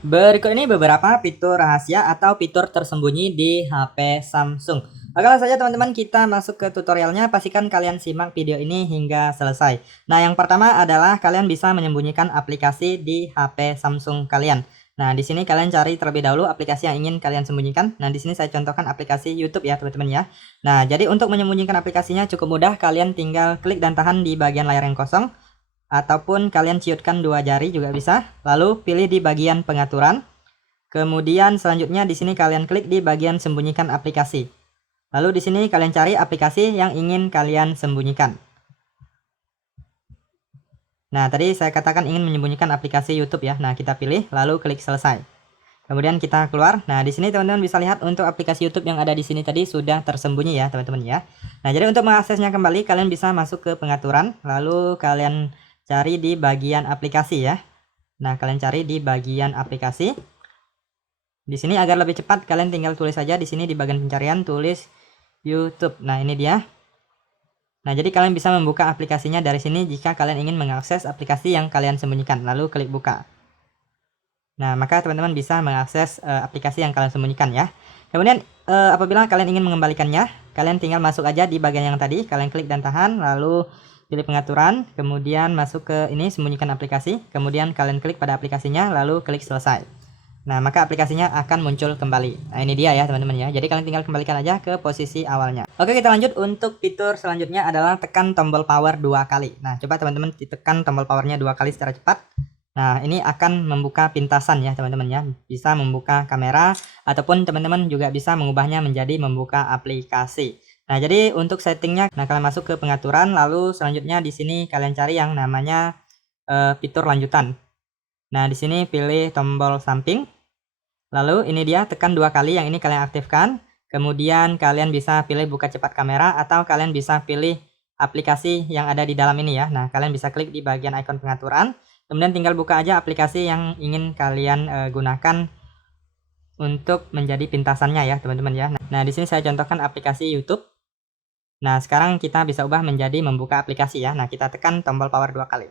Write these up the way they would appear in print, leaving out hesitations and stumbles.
Berikut ini beberapa fitur rahasia atau fitur tersembunyi di HP Samsung. Oke, langsung saja teman-teman kita masuk ke tutorialnya. Pastikan kalian simak video ini hingga selesai. Nah, yang pertama adalah kalian bisa menyembunyikan aplikasi di HP Samsung kalian. Nah, di sini kalian cari terlebih dahulu aplikasi yang ingin kalian sembunyikan. Nah, di sini saya contohkan aplikasi YouTube ya, teman-teman ya. Nah, jadi untuk menyembunyikan aplikasinya cukup mudah. Kalian tinggal klik dan tahan di bagian layar yang kosong. Ataupun kalian ciutkan 2 jari juga bisa. Lalu pilih di bagian pengaturan. Kemudian selanjutnya di sini kalian klik di bagian sembunyikan aplikasi. Lalu di sini kalian cari aplikasi yang ingin kalian sembunyikan. Nah, tadi saya katakan ingin menyembunyikan aplikasi YouTube ya. Nah, kita pilih lalu klik selesai. Kemudian kita keluar. Nah, di sini teman-teman bisa lihat untuk aplikasi YouTube yang ada di sini tadi sudah tersembunyi ya, teman-teman ya. Nah, jadi untuk mengaksesnya kembali kalian bisa masuk ke pengaturan, lalu kalian cari di bagian aplikasi ya. Nah, kalian cari di bagian aplikasi. Di sini agar lebih cepat kalian tinggal tulis saja di sini di bagian pencarian tulis YouTube. Nah, ini dia. Nah, jadi kalian bisa membuka aplikasinya dari sini jika kalian ingin mengakses aplikasi yang kalian sembunyikan. Lalu klik buka. Nah, maka teman-teman bisa mengakses aplikasi yang kalian sembunyikan ya. Kemudian apabila kalian ingin mengembalikannya, kalian tinggal masuk aja di bagian yang tadi, kalian klik dan tahan, lalu pilih pengaturan, kemudian masuk ke ini sembunyikan aplikasi, kemudian kalian klik pada aplikasinya, lalu klik selesai. Nah, maka aplikasinya akan muncul kembali. Nah, ini dia ya teman-teman ya. Jadi kalian tinggal kembalikan aja ke posisi awalnya. Oke, kita lanjut untuk fitur selanjutnya adalah tekan tombol power 2 kali. Nah, coba teman-teman ditekan tombol powernya 2 kali secara cepat. Nah, ini akan membuka pintasan ya teman-teman ya. Bisa membuka kamera ataupun teman-teman juga bisa mengubahnya menjadi membuka aplikasi. Nah, jadi untuk settingnya, nah kalian masuk ke pengaturan, lalu selanjutnya di sini kalian cari yang namanya fitur lanjutan. Nah, di sini pilih tombol samping. Lalu ini dia, tekan 2 kali yang ini kalian aktifkan. Kemudian kalian bisa pilih buka cepat kamera atau kalian bisa pilih aplikasi yang ada di dalam ini ya. Nah, kalian bisa klik di bagian ikon pengaturan. Kemudian tinggal buka aja aplikasi yang ingin kalian gunakan untuk menjadi pintasannya ya, teman-teman ya. Nah, di sini saya contohkan aplikasi YouTube. Nah, sekarang kita bisa ubah menjadi membuka aplikasi ya. Nah, kita tekan tombol power 2 kali.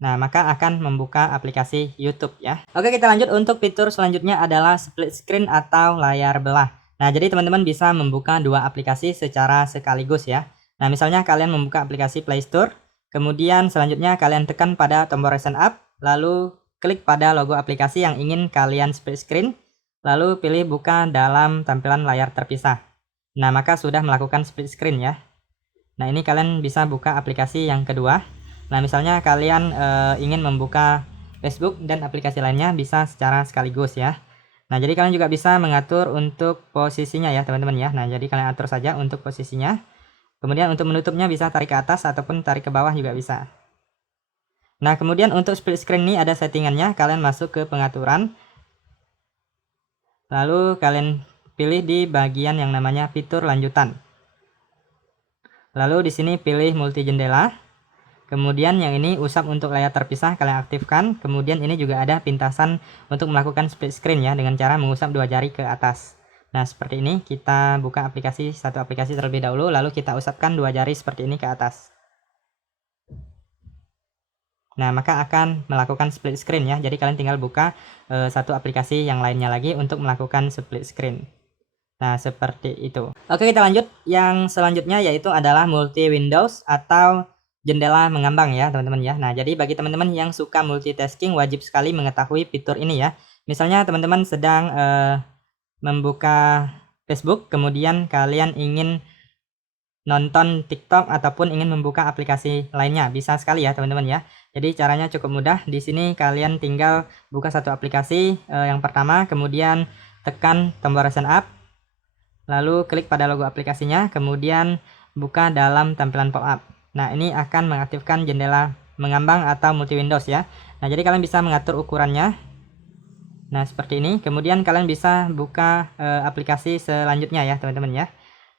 Nah, maka akan membuka aplikasi YouTube ya. Oke, kita lanjut untuk fitur selanjutnya adalah split screen atau layar belah. Nah, jadi teman-teman bisa membuka dua aplikasi secara sekaligus ya. Nah, misalnya kalian membuka aplikasi Play Store, kemudian selanjutnya kalian tekan pada tombol Recent App, lalu klik pada logo aplikasi yang ingin kalian split screen, lalu pilih buka dalam tampilan layar terpisah. Nah, maka sudah melakukan split screen ya. Nah, ini kalian bisa buka aplikasi yang kedua. Nah, misalnya kalian ingin membuka Facebook dan aplikasi lainnya bisa secara sekaligus ya. Nah, jadi kalian juga bisa mengatur untuk posisinya ya teman-teman ya. Nah, jadi kalian atur saja untuk posisinya. Kemudian untuk menutupnya bisa tarik ke atas ataupun tarik ke bawah juga bisa. Nah, kemudian untuk split screen ini ada settingannya. Kalian masuk ke pengaturan. Lalu kalian pilih di bagian yang namanya fitur lanjutan. Lalu di sini pilih multi jendela. Kemudian yang ini usap untuk layar terpisah kalian aktifkan. Kemudian ini juga ada pintasan untuk melakukan split screen ya dengan cara mengusap 2 jari ke atas. Nah, seperti ini kita buka satu aplikasi terlebih dahulu, lalu kita usapkan 2 jari seperti ini ke atas. Nah, maka akan melakukan split screen ya. Jadi kalian tinggal buka satu aplikasi yang lainnya lagi untuk melakukan split screen. Nah, seperti itu. Oke, kita lanjut. Yang selanjutnya yaitu adalah multi windows atau jendela mengambang ya teman-teman ya. Nah, jadi bagi teman-teman yang suka multitasking wajib sekali mengetahui fitur ini ya. Misalnya teman-teman sedang membuka Facebook, kemudian kalian ingin nonton TikTok ataupun ingin membuka aplikasi lainnya, bisa sekali ya teman-teman ya. Jadi caranya cukup mudah. Di sini kalian tinggal buka satu aplikasi yang pertama, kemudian tekan tombol Recent App, lalu klik pada logo aplikasinya, kemudian buka dalam tampilan pop-up. Nah, ini akan mengaktifkan jendela mengambang atau multi windows ya. Nah, jadi kalian bisa mengatur ukurannya. Nah, seperti ini. Kemudian kalian bisa buka aplikasi selanjutnya ya, teman-teman ya.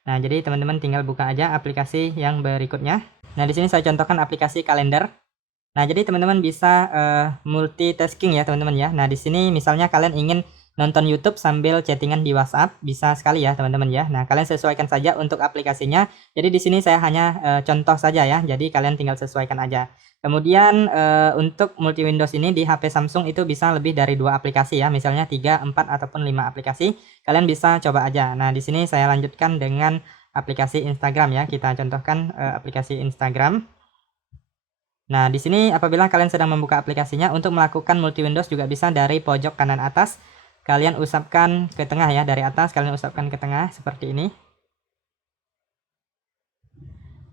Nah, jadi teman-teman tinggal buka aja aplikasi yang berikutnya. Nah, di sini saya contohkan aplikasi kalender. Nah, jadi teman-teman bisa multitasking ya, teman-teman ya. Nah, di sini misalnya kalian ingin nonton YouTube sambil chattingan di WhatsApp, bisa sekali ya teman-teman ya. Nah, kalian sesuaikan saja untuk aplikasinya. Jadi di sini saya hanya contoh saja ya. Jadi kalian tinggal sesuaikan aja. Kemudian untuk multi Windows ini di HP Samsung itu bisa lebih dari 2 aplikasi ya, misalnya 3, 4 ataupun 5 aplikasi. Kalian bisa coba aja. Nah, di sini saya lanjutkan dengan aplikasi Instagram ya. Kita contohkan aplikasi Instagram. Nah, di sini apabila kalian sedang membuka aplikasinya, untuk melakukan multi Windows juga bisa dari pojok kanan atas. Kalian usapkan ke tengah ya, dari atas kalian usapkan ke tengah seperti ini.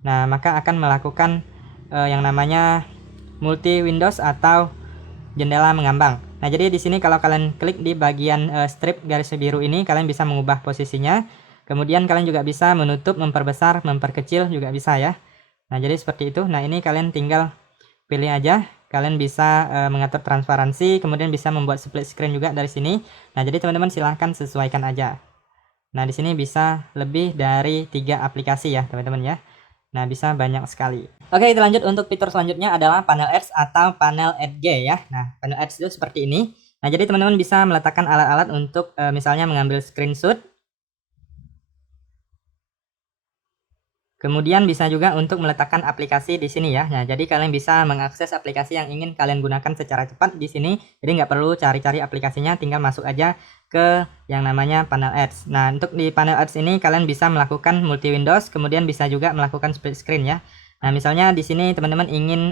Nah, maka akan melakukan yang namanya multi Windows atau jendela mengambang. Nah, jadi di sini kalau kalian klik di bagian strip garis biru ini, kalian bisa mengubah posisinya. Kemudian kalian juga bisa menutup, memperbesar, memperkecil juga bisa ya. Nah, jadi seperti itu. Nah, ini kalian tinggal pilih aja. Kalian bisa mengatur transparansi, kemudian bisa membuat split screen juga dari sini. Nah, jadi teman-teman silahkan sesuaikan aja. Nah, di sini bisa lebih dari 3 aplikasi ya, teman-teman ya. Nah, bisa banyak sekali. Oke, kita lanjut untuk fitur selanjutnya adalah panel Ads atau panel Edge ya. Nah, panel Ads itu seperti ini. Nah, jadi teman-teman bisa meletakkan alat-alat untuk misalnya mengambil screenshot. Kemudian bisa juga untuk meletakkan aplikasi di sini ya. Nah, jadi kalian bisa mengakses aplikasi yang ingin kalian gunakan secara cepat di sini. Jadi nggak perlu cari-cari aplikasinya, tinggal masuk aja ke yang namanya panel Ads. Nah, untuk di panel Ads ini kalian bisa melakukan multi Windows, kemudian bisa juga melakukan split screen ya. Nah, misalnya di sini teman-teman ingin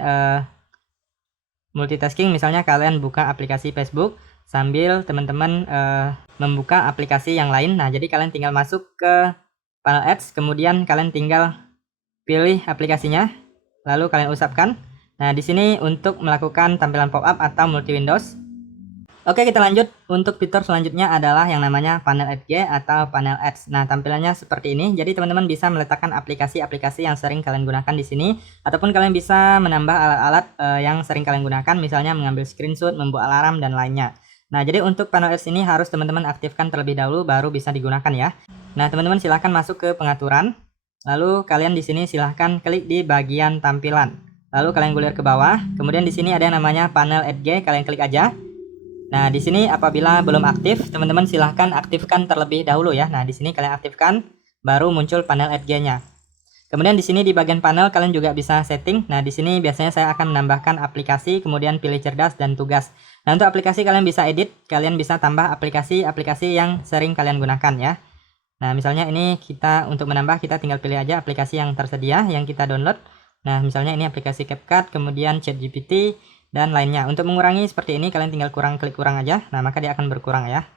multitasking, misalnya kalian buka aplikasi Facebook sambil teman-teman membuka aplikasi yang lain. Nah, jadi kalian tinggal masuk ke panel Ads, kemudian kalian tinggal pilih aplikasinya, lalu kalian usapkan. Nah, di sini untuk melakukan tampilan pop-up atau multi Windows. Oke, kita lanjut. Untuk fitur selanjutnya adalah yang namanya panel Edge atau panel Ads. Nah, tampilannya seperti ini. Jadi teman-teman bisa meletakkan aplikasi-aplikasi yang sering kalian gunakan di sini, ataupun kalian bisa menambah alat-alat yang sering kalian gunakan, misalnya mengambil screenshot, membuat alarm dan lainnya. Nah, jadi untuk panel Ads ini harus teman-teman aktifkan terlebih dahulu baru bisa digunakan ya. Nah, teman-teman silahkan masuk ke pengaturan. Lalu kalian di sini silahkan klik di bagian tampilan. Lalu kalian gulir ke bawah. Kemudian di sini ada yang namanya panel Edge, kalian klik aja. Nah, di sini apabila belum aktif, teman-teman silahkan aktifkan terlebih dahulu ya. Nah, di sini kalian aktifkan, baru muncul panel Edge-nya. Kemudian di sini di bagian panel kalian juga bisa setting. Nah, di sini biasanya saya akan menambahkan aplikasi, kemudian pilih cerdas dan tugas. Nah, untuk aplikasi kalian bisa edit, kalian bisa tambah aplikasi-aplikasi yang sering kalian gunakan ya. Nah, misalnya ini kita untuk menambah, kita tinggal pilih aja aplikasi yang tersedia yang kita download. Nah, misalnya ini aplikasi CapCut, kemudian ChatGPT dan lainnya. Untuk mengurangi seperti ini kalian tinggal klik kurang aja. Nah, maka dia akan berkurang ya.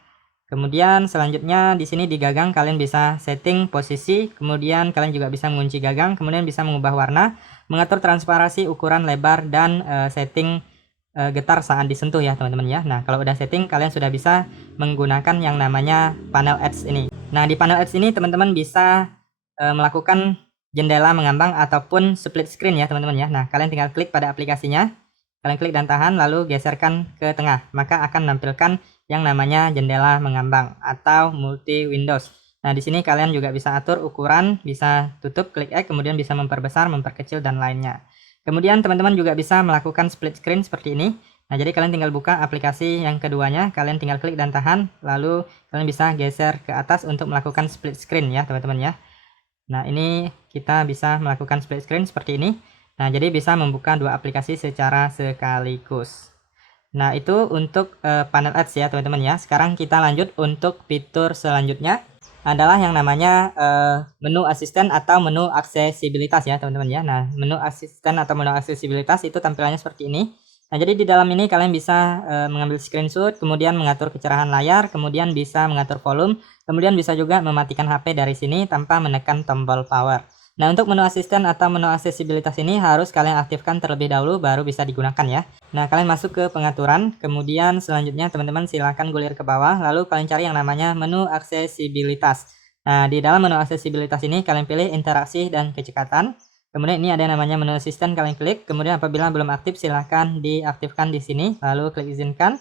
Kemudian selanjutnya di sini di gagang kalian bisa setting posisi, kemudian kalian juga bisa mengunci gagang, kemudian bisa mengubah warna, mengatur transparansi, ukuran, lebar, dan setting getar saat disentuh ya teman-teman ya. Nah, kalau udah setting kalian sudah bisa menggunakan yang namanya panel Ads ini. Nah, di panel Ads ini teman-teman bisa melakukan jendela mengambang ataupun split screen ya teman-teman ya. Nah, kalian tinggal klik pada aplikasinya, kalian klik dan tahan, lalu geserkan ke tengah, maka akan menampilkan yang namanya jendela mengambang atau multi Windows. Nah, di sini kalian juga bisa atur ukuran, bisa tutup, klik X, kemudian bisa memperbesar, memperkecil, dan lainnya. Kemudian teman-teman juga bisa melakukan split screen seperti ini. Nah, jadi kalian tinggal buka aplikasi yang keduanya, kalian tinggal klik dan tahan, lalu kalian bisa geser ke atas untuk melakukan split screen ya teman-teman ya. Nah, ini kita bisa melakukan split screen seperti ini. Nah, jadi bisa membuka dua aplikasi secara sekaligus. Nah, itu untuk panel Ads ya teman-teman ya. Sekarang kita lanjut untuk fitur selanjutnya adalah yang namanya menu asisten atau menu aksesibilitas ya teman-teman ya. Nah, menu asisten atau menu aksesibilitas itu tampilannya seperti ini. Nah, jadi di dalam ini kalian bisa mengambil screenshot, kemudian mengatur kecerahan layar, kemudian bisa mengatur volume, kemudian bisa juga mematikan HP dari sini tanpa menekan tombol power. Nah, untuk menu asisten atau menu aksesibilitas ini harus kalian aktifkan terlebih dahulu baru bisa digunakan ya. Nah, kalian masuk ke pengaturan, kemudian selanjutnya teman-teman silahkan gulir ke bawah, lalu kalian cari yang namanya menu aksesibilitas. Nah, di dalam menu aksesibilitas ini kalian pilih interaksi dan kecekatan. Kemudian ini ada yang namanya menu asisten, kalian klik. Kemudian apabila belum aktif silahkan diaktifkan di sini, lalu klik izinkan.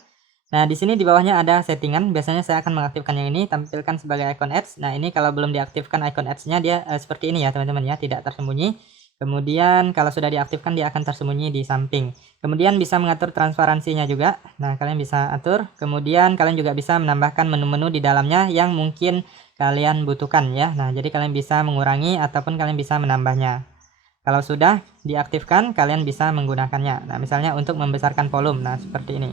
Nah, di sini di bawahnya ada settingan. Biasanya saya akan mengaktifkan yang ini, tampilkan sebagai icon ads. Nah, ini kalau belum diaktifkan icon ads-nya dia seperti ini ya, teman-teman ya, tidak tersembunyi. Kemudian kalau sudah diaktifkan dia akan tersembunyi di samping. Kemudian bisa mengatur transparansinya juga. Nah, kalian bisa atur. Kemudian kalian juga bisa menambahkan menu-menu di dalamnya yang mungkin kalian butuhkan ya. Nah, jadi kalian bisa mengurangi ataupun kalian bisa menambahnya. Kalau sudah diaktifkan, kalian bisa menggunakannya. Nah, misalnya untuk membesarkan volume, nah seperti ini.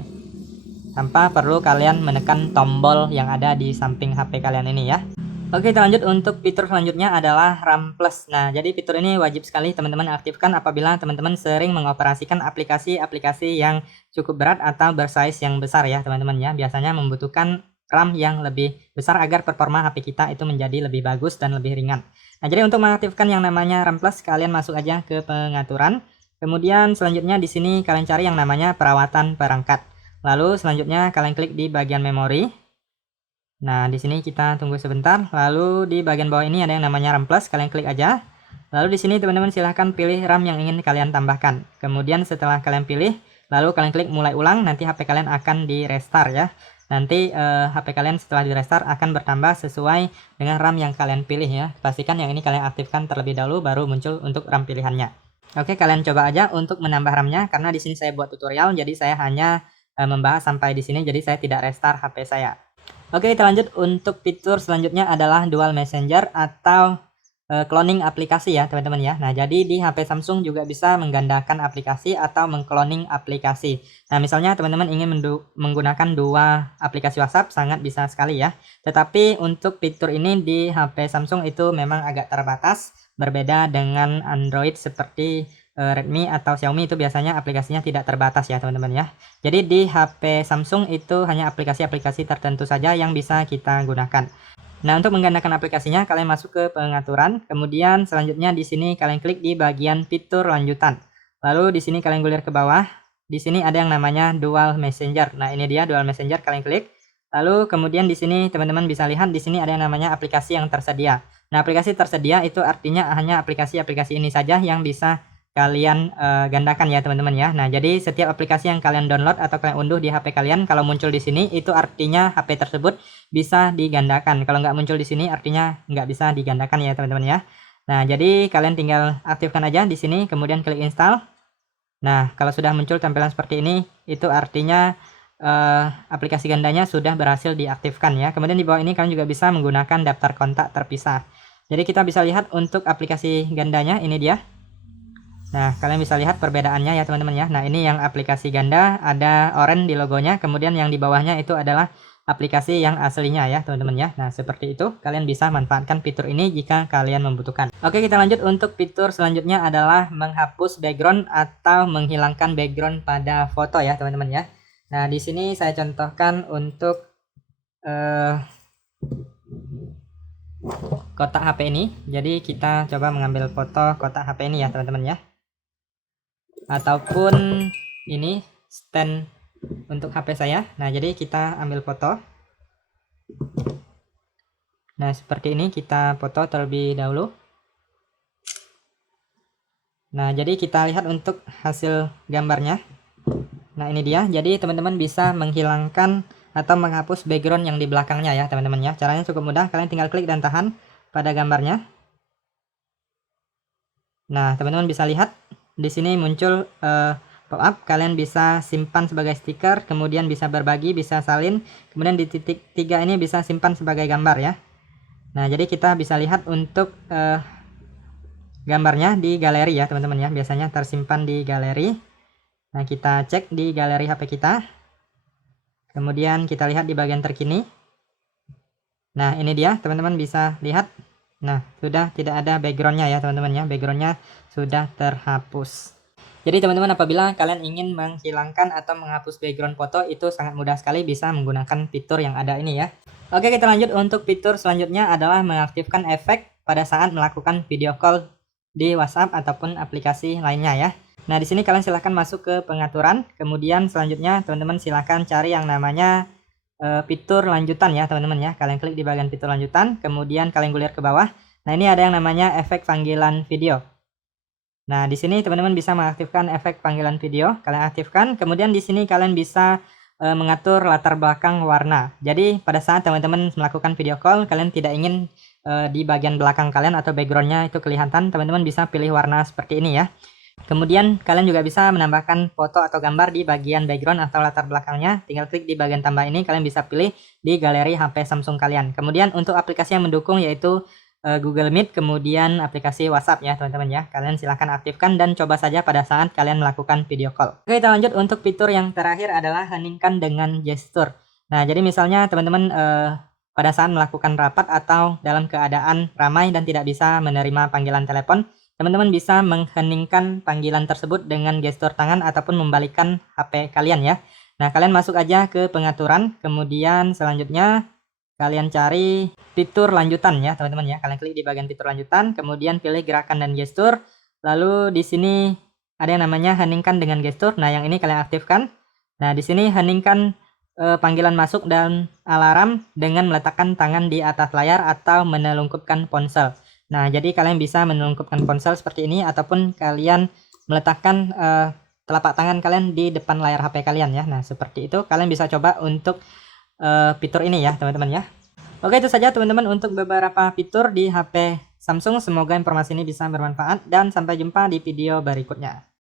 Tanpa perlu kalian menekan tombol yang ada di samping HP kalian ini ya. Oke, kita lanjut untuk fitur selanjutnya adalah RAM Plus. Nah, jadi fitur ini wajib sekali teman-teman aktifkan apabila teman-teman sering mengoperasikan aplikasi-aplikasi yang cukup berat atau bersize yang besar ya teman-teman ya. Biasanya membutuhkan RAM yang lebih besar agar performa HP kita itu menjadi lebih bagus dan lebih ringan. Nah, jadi untuk mengaktifkan yang namanya RAM Plus, kalian masuk aja ke pengaturan. Kemudian selanjutnya di sini kalian cari yang namanya perawatan perangkat. Lalu selanjutnya kalian klik di bagian memori. Nah, di sini kita tunggu sebentar. Lalu di bagian bawah ini ada yang namanya RAM Plus, kalian klik aja. Lalu di sini teman-teman silahkan pilih RAM yang ingin kalian tambahkan. Kemudian setelah kalian pilih, lalu kalian klik mulai ulang, nanti HP kalian akan di restart ya. Nanti HP kalian setelah di restart akan bertambah sesuai dengan RAM yang kalian pilih ya. Pastikan yang ini kalian aktifkan terlebih dahulu baru muncul untuk RAM pilihannya. Oke, kalian coba aja untuk menambah RAM-nya karena di sini saya buat tutorial, jadi saya hanya membahas sampai di sini, jadi saya tidak restart HP saya. Oke, kita lanjut untuk fitur selanjutnya adalah dual messenger atau cloning aplikasi ya teman-teman ya. Nah, jadi di HP Samsung juga bisa menggandakan aplikasi atau mengcloning aplikasi. Nah, misalnya teman-teman ingin menggunakan dua aplikasi WhatsApp, sangat bisa sekali ya. Tetapi untuk fitur ini di HP Samsung itu memang agak terbatas, berbeda dengan Android seperti Redmi atau Xiaomi itu biasanya aplikasinya tidak terbatas ya teman-teman ya. Jadi di HP Samsung itu hanya aplikasi-aplikasi tertentu saja yang bisa kita gunakan. Nah, untuk menggandakan aplikasinya kalian masuk ke pengaturan, kemudian selanjutnya di sini kalian klik di bagian fitur lanjutan. Lalu di sini kalian gulir ke bawah. Di sini ada yang namanya dual messenger. Nah, ini dia dual messenger, kalian klik. Lalu kemudian di sini teman-teman bisa lihat di sini ada yang namanya aplikasi yang tersedia. Nah, aplikasi tersedia itu artinya hanya aplikasi-aplikasi ini saja yang bisa kalian gandakan ya teman-teman ya. Nah, jadi setiap aplikasi yang kalian download atau kalian unduh di HP kalian, kalau muncul di sini itu artinya HP tersebut bisa digandakan. Kalau nggak muncul di sini artinya nggak bisa digandakan ya teman-teman ya. Nah, jadi kalian tinggal aktifkan aja di sini, kemudian klik install. Nah, kalau sudah muncul tampilan seperti ini, itu artinya aplikasi gandanya sudah berhasil diaktifkan ya. Kemudian di bawah ini kalian juga bisa menggunakan daftar kontak terpisah. Jadi kita bisa lihat untuk aplikasi gandanya, ini dia. Nah, kalian bisa lihat perbedaannya ya teman-teman ya. Nah, ini yang aplikasi ganda ada oranye di logonya, kemudian yang di bawahnya itu adalah aplikasi yang aslinya ya teman-teman ya. Nah, seperti itu kalian bisa manfaatkan fitur ini jika kalian membutuhkan. Oke, kita lanjut untuk fitur selanjutnya adalah menghapus background atau menghilangkan background pada foto ya teman-teman ya. Nah, di sini saya contohkan untuk kotak HP ini. Jadi kita coba mengambil foto kotak HP ini ya teman-teman ya. Ataupun ini stand untuk HP saya. Nah, jadi kita ambil foto. Nah, seperti ini kita foto terlebih dahulu. Nah, jadi kita lihat untuk hasil gambarnya. Nah, ini dia. Jadi teman-teman bisa menghilangkan atau menghapus background yang di belakangnya ya teman-teman ya. Caranya cukup mudah, kalian tinggal klik dan tahan pada gambarnya. Nah, teman-teman bisa lihat di sini muncul pop-up, kalian bisa simpan sebagai stiker, kemudian bisa berbagi, bisa salin, kemudian di titik 3 ini bisa simpan sebagai gambar ya. Nah, jadi kita bisa lihat untuk gambarnya di galeri ya teman-teman ya, biasanya tersimpan di galeri. Nah, kita cek di galeri HP kita, kemudian kita lihat di bagian terkini. Nah, ini dia teman-teman bisa lihat. Nah, sudah tidak ada backgroundnya ya teman-teman ya, backgroundnya sudah terhapus. Jadi teman-teman apabila kalian ingin menghilangkan atau menghapus background foto itu sangat mudah sekali, bisa menggunakan fitur yang ada ini ya. Oke, kita lanjut untuk fitur selanjutnya adalah mengaktifkan efek pada saat melakukan video call di WhatsApp ataupun aplikasi lainnya ya. Nah, di sini kalian silahkan masuk ke pengaturan, kemudian selanjutnya teman-teman silahkan cari yang namanya fitur lanjutan ya teman-teman ya. Kalian klik di bagian fitur lanjutan, kemudian kalian gulir ke bawah. Nah, ini ada yang namanya efek panggilan video. Nah, di sini teman-teman bisa mengaktifkan efek panggilan video, kalian aktifkan. Kemudian di sini kalian bisa mengatur latar belakang warna. Jadi pada saat teman-teman melakukan video call, kalian tidak ingin di bagian belakang kalian atau backgroundnya itu kelihatan, teman-teman bisa pilih warna seperti ini ya. Kemudian kalian juga bisa menambahkan foto atau gambar di bagian background atau latar belakangnya. Tinggal klik di bagian tambah ini, kalian bisa pilih di galeri HP Samsung kalian. Kemudian untuk aplikasi yang mendukung yaitu Google Meet, kemudian aplikasi WhatsApp ya teman-teman ya. Kalian silahkan aktifkan dan coba saja pada saat kalian melakukan video call. Oke, kita lanjut untuk fitur yang terakhir adalah heningkan dengan gestur. Nah, jadi misalnya teman-teman pada saat melakukan rapat atau dalam keadaan ramai dan tidak bisa menerima panggilan telepon, teman-teman bisa mengheningkan panggilan tersebut dengan gestur tangan ataupun membalikkan HP kalian ya. Nah, kalian masuk aja ke pengaturan, kemudian selanjutnya kalian cari fitur lanjutan ya teman-teman ya. Kalian klik di bagian fitur lanjutan, kemudian pilih gerakan dan gestur. Lalu di sini ada yang namanya heningkan dengan gestur. Nah, yang ini kalian aktifkan. Nah, di sini heningkan panggilan masuk dan alarm dengan meletakkan tangan di atas layar atau menelungkupkan ponsel. Nah, jadi kalian bisa menelungkupkan ponsel seperti ini ataupun kalian meletakkan telapak tangan kalian di depan layar HP kalian ya. Nah, seperti itu kalian bisa coba untuk fitur ini ya teman-teman ya. Oke, itu saja teman-teman untuk beberapa fitur di HP Samsung. Semoga informasi ini bisa bermanfaat dan sampai jumpa di video berikutnya.